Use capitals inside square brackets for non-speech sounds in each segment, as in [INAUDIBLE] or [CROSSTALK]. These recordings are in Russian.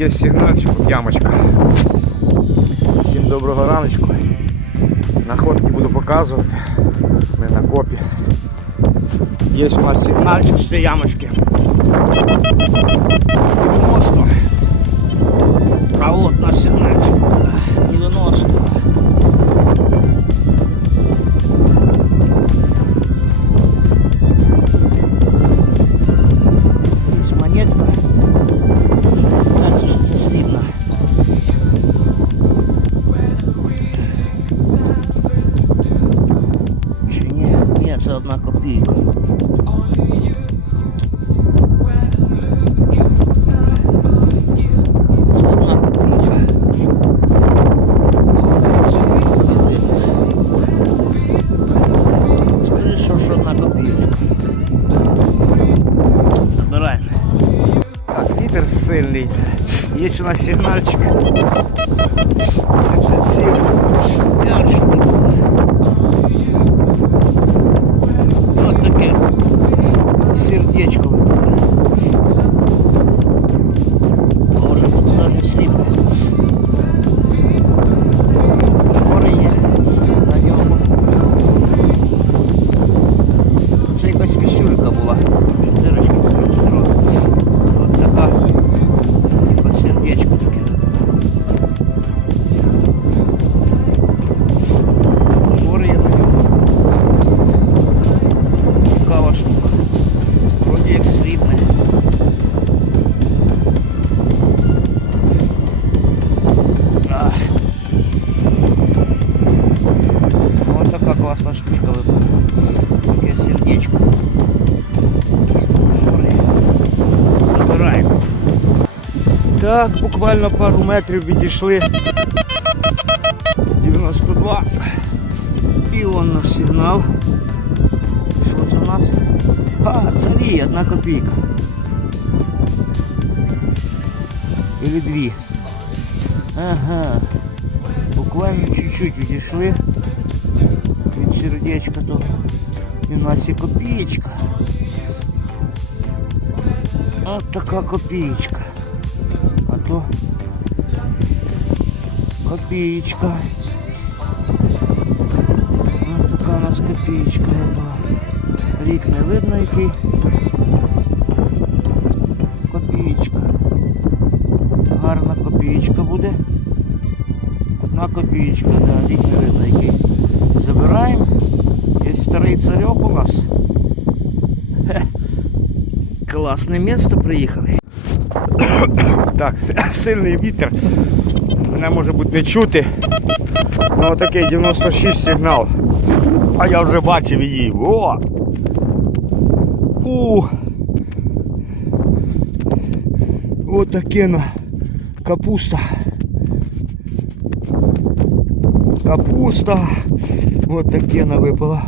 Є сигнальчик, от ямочка. Всім доброго раночку. Находки буду показувати. Ми на копі. Є у нас сигнальчик з цієї ямочки. 90. А от наш сигнальчик. Є у нас сигнальчик. 77. Ярчик. Вот таке сердечко Так, буквально пару метрів відійшли. 92. І он наш сигнал. Що це у нас? А, царі, одна копійка. Или дві. Ага. Буквально чуть-чуть відійшли. Від сердечка тут. І у нас є копеечка. Вот така копеечка. 100. Копеечка. Ось така у нас копеечка була. Рік не видно який. Копеечка. Гарна копеечка буде. Одна копеечка, да, рік не видно який. Забираємо. Є вторий царьок у нас. Класне місто приїхали. [COUGHS] Так, си- [COUGHS] сильний вітер. Мене може бути не чути. Ну отакий 96 сигнал. А я вже бачив її. О! Фу! Отаке на капуста. Капуста. Вот таке на випала.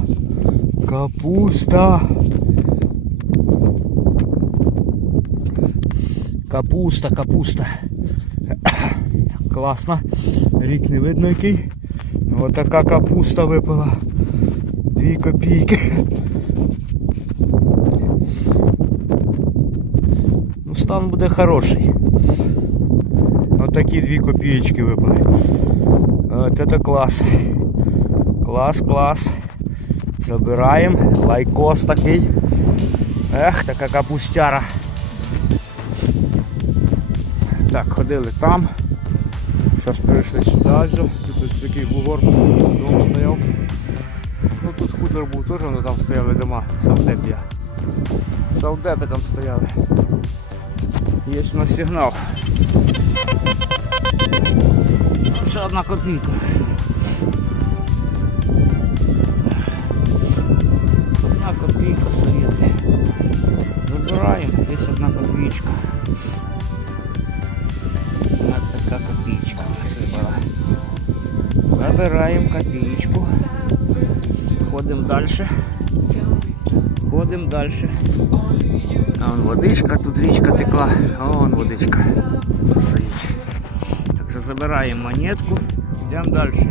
Капуста. Капуста, капуста. Класно. Рік не видно який. Ось така капуста випала. Дві копійки. Ну, стан буде хороший. Ось такі дві копійки випали. От это клас. Клас, клас. Забираємо. Лайкос такий. Ех, така капустяра. Так, ходили там. Зараз прийшли сюди. Тут такий бугор дом стояв. Ну тут хутор був теж, але там стояли дома. Савдеп я. Савдепи там стояли. Є у нас сигнал. Ще одна копійка. Одна копійка совєти. Забираємо, є одна копійка. Забираємо копійку. Ходимо далі. Ходимо далі. А вон водичка, тут річка текла, а вон водичка стоїть. Так що забираємо монетку, йдемо далі.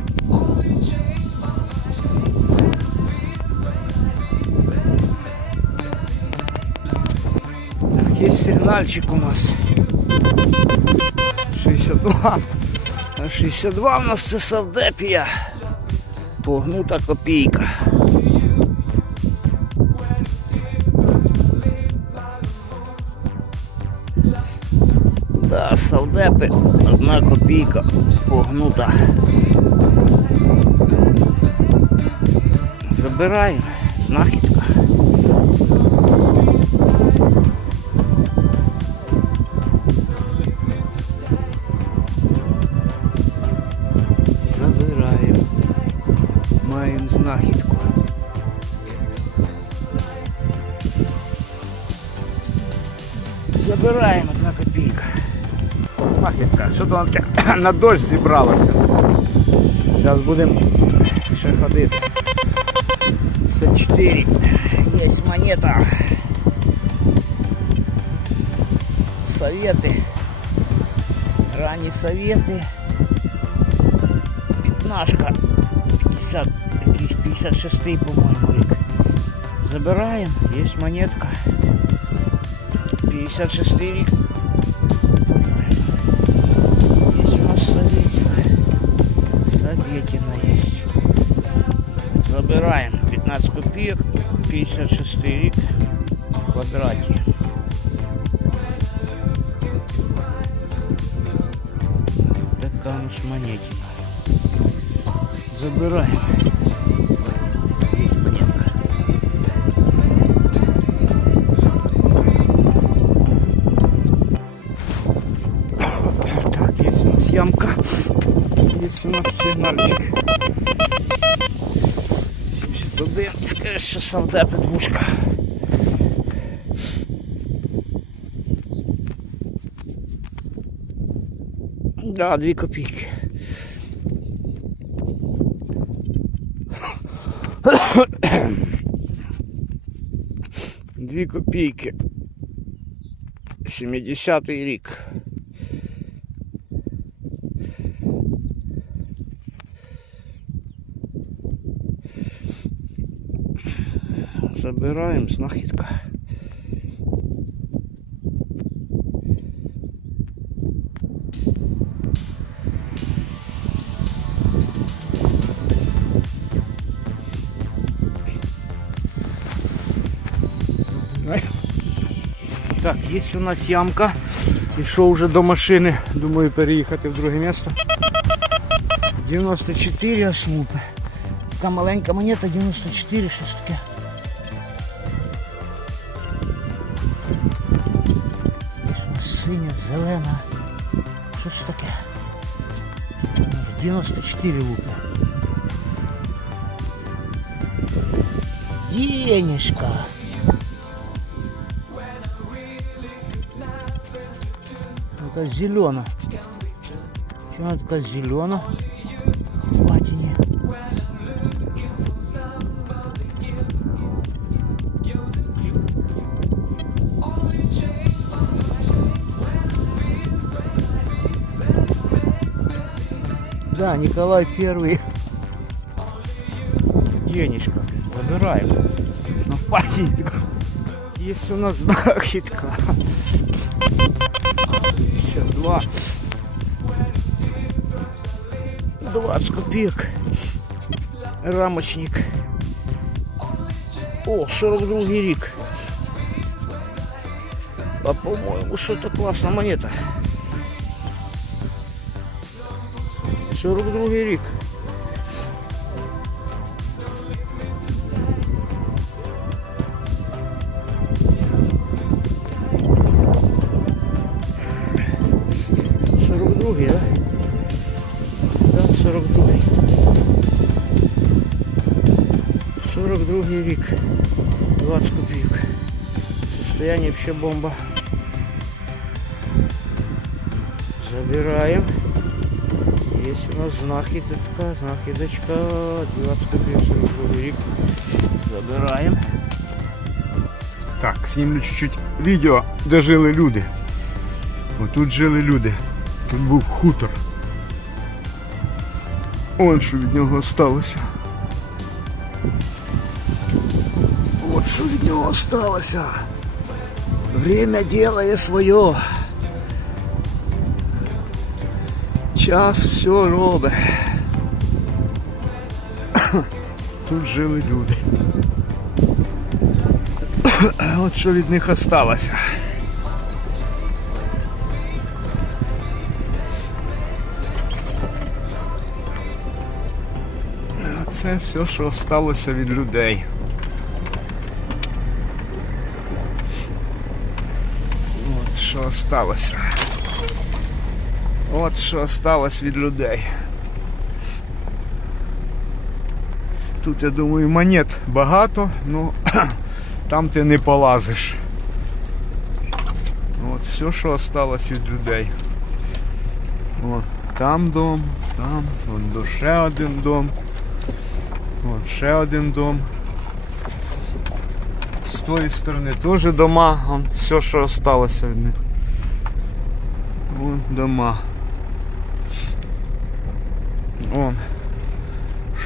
Так, є сигнальчик у нас. 62. А 62 у нас це Савдепія. Погнута копійка. Да, савдепи, одна копійка погнута. Забираємо. Знахідка. Забираємо одна копійка. Знахідка. Що там таке [COUGHS] на дощ зібралося? Зараз будемо ще ходити. 54. Есть монета. Советы. Ранние советы. Пятнашка. 50. Якийсь 56 по-моему рік. Забираем. Есть монетка. 56 рік. Есть у нас советик. Советина есть. Забираем 15 копеек, 56 рік в квадраті. Така у нас монетина. Забираем. 18 сигнальчик. конечно ще савдепи двушка. Да, 2 копейки. Две копейки. 70-й рік. Забираємо знахідка. Так, є у нас ямка. Пішов вже до машини, думаю переїхати в друге місто. 94 аж лупи. Така маленька монета 94, щось таке. 94 лупи. Денежка. Така зелена. Чому вона така зелена? Николай Первый. Денежка, забираем. На памятник. Есть у нас знахідка. Ще два. 20 копеек. Рамочник. О, 42 рік. А по-моему, что это классная монета. 42 рік. Сорок другий, да? Да, сорок другий. Сорок другий рік. 20 копійок. Состояние вообще бомба. Забираем. Есть у нас знахідочка, знахідочка, 20 копійок, 42 рік. Забираємо. Так, знімлю чуть-чуть відео, де жили люди. Отут жили люди. Тут був хутор. Он що від нього сталося. От що від нього осталося. Время делає своє. Час все робить. [COUGHS] Тут жили люди. [COUGHS] От що від них осталося. Це все, що осталося від людей. От що осталося. От що осталось від людей. Тут, я думаю, монет багато, ну [CLEARS THROAT] там ти не полазиш. От все, що осталось від людей. От, там дом, там, вон до ще один дом. От ще один дом. З тої сторони теж дома, вон все, що осталося від них. Вон дома. Вон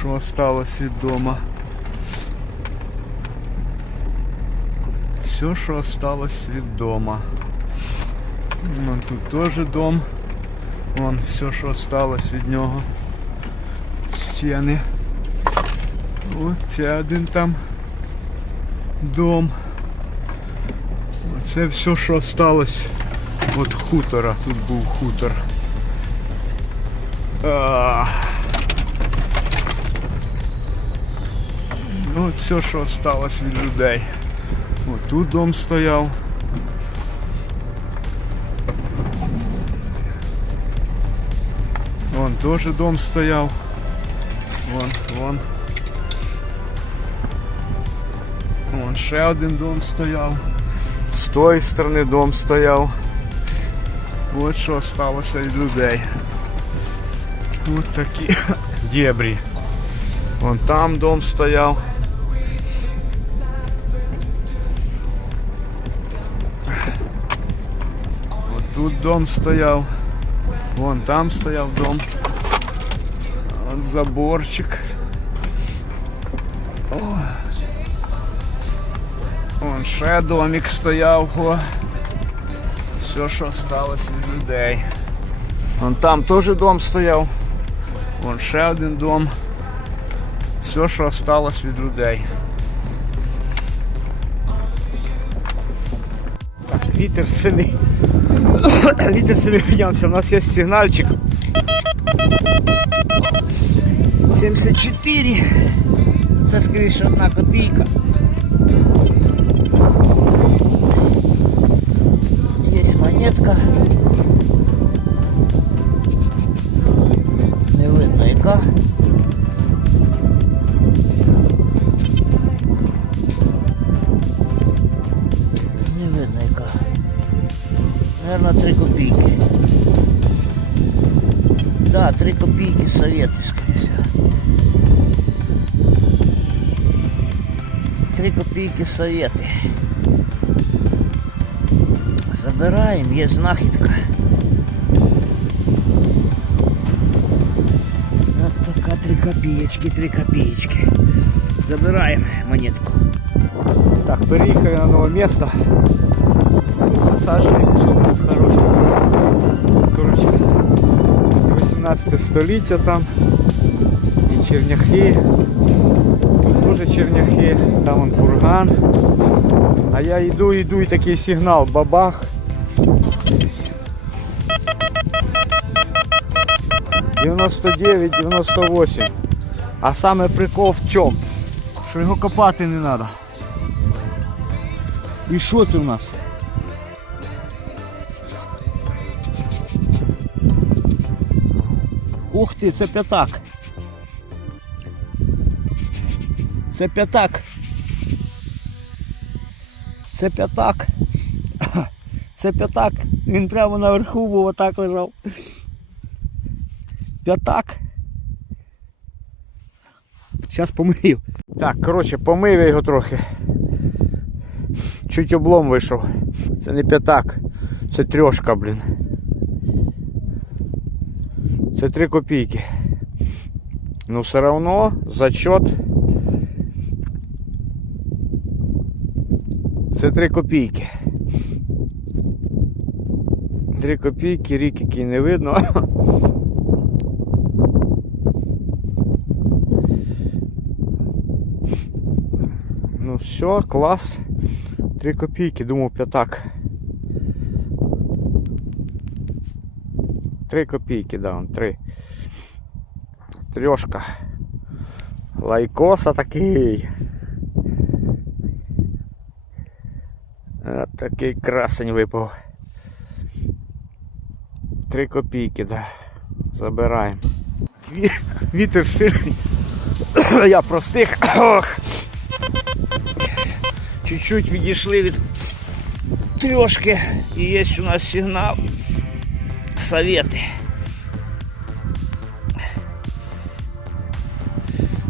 що осталось від дома. Все, що осталось від дома. Вон тут теж дом. Вон все, що осталось від нього. Стіни. От ще один там дом. Це все, що осталось від хутора. Тут був хутор. А. Ну, от все, що осталось від людей. От тут дом стояв. Вон теж дом стояв. Вон, вон. Вон ще один дом стояв. З тої сторони дом стояв. От що сталося від людей. От такі дебрі. Вон там дом стояв. тут дом стояв. Вон там стояв дом. От заборчик. О. Вон ще домик стояв. О. Все, що сталося від людей. Вон там теж дом стояв. Вон ще один дом. Все, що осталось від людей. Так, вітер в селі. [COUGHS] Вітер в селі піднявся. У нас є сигнальчик. 74. Це скоріше одна копійка. Є монетка. копійки советы, скорее всего. 3 копійки советы. Забираємо, є знахідка. От така 3 копеечки, 3 копеечки. Забираємо монетку. Так, переїхали на нове місто. Тут засаджений кусок тут хороший. Тут, коротше, 18 століття там. І черняхи. Теж черняхи, там он курган. А я йду, йду і такий сигнал, бабах. Дев'яносто дев'ять, дев'яносто восемь. А саме прикол в чому? Що його копати не треба. І що це в нас? Ух ти, це п'ятак. Це п'ятак. Це п'ятак. [LAUGHS] Це п'ятак. Він прямо наверху був отак лежав. П'ятак. Зараз помию. Так, коротше, помив його трохи. Чуть облом вийшов. Це не п'ятак, це трьошка, блін. Це 3 копійки. Ну все равно зачет. Це 3 копійки. 3 копійки, рік який не видно. Ну все, клас. 3 копійки, думав п'ятак. Три копійки, да, он, три. Трьошка. Лайкоса такий. От такий красень випав. Три копійки, да. Забираємо. Вітер сильний. [COUGHS] Я простих. Ох. Чуть-чуть відійшли від трьошки. І є у нас сигнал. Совети.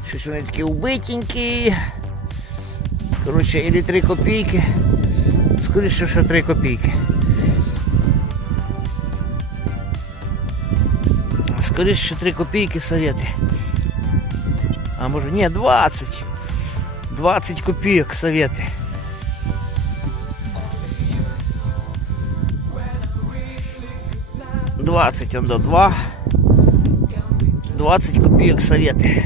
Щось вони такі убитенькі. Коротше, ілі 3 копійки. Скоріше, що 3 копійки. Скоріше, що 3 копійки совети. А може, ні, 20. 20 копійок совети. Двадцать он до два. 20 копеек советы.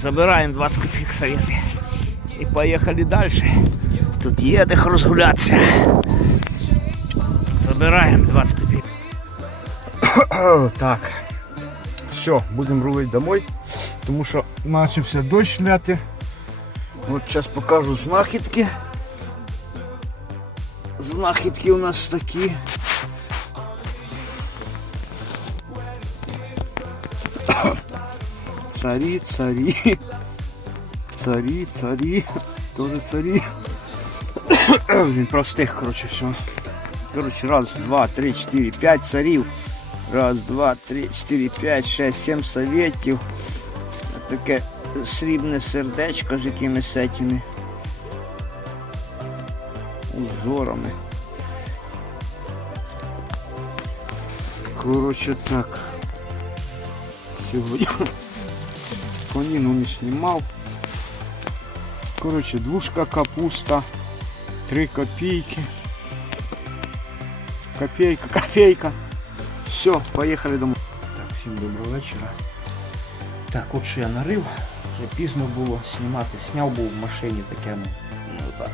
Забираем 20 копеек советы. И поехали дальше. Тут едых разгуляться. Забираем 20 копеек. [COUGHS] так. Все, будемо рулити домой. Тому що почався дощ ляти. От зараз покажу знахідки. Знахідки у нас такі. Царі, царі. Царі, царі. Тоже царі. Він простих, коротше, все. Коротше, раз, два, три, чотири, п'ять царів. Раз, два, три, чотири, п'ять, шесть, сім советів. Таке срібне сердечко з якимись сетями. Узорами. Коротше так. Сьогодні коніну не знімав. Коротше, двушка капуста. Три копійки. Копейка, копейка. Все, поїхали домой. Так, всім доброго вечора. Так, от що я нарив. Вже пізно було знімати. Сняв був в машині таке. Ну, ну так.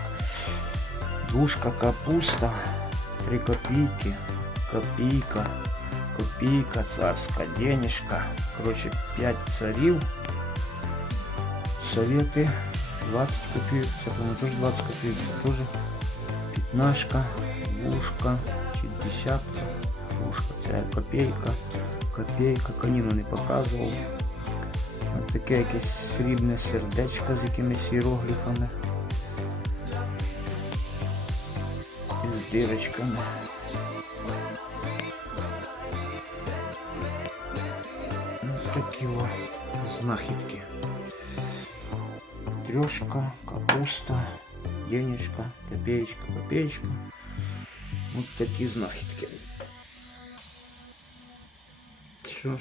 Двушка капуста. Три копійки. Копійка. Копійка, царська денежка. Коротше, 5 царів. Советы 20 копеек. Це, по-моему, тоже 20 копеек. Це тоже пятнашка, двушка, 60, двушка, це копейка, копейка, каніну не показував. Ось таке якесь срібне сердечко з якимись іерогліфами. І з дірочками. Ось такі о знахідки. Трешка, капуста, денежка, копеечка, копеечка. Вот такие знахідки. Що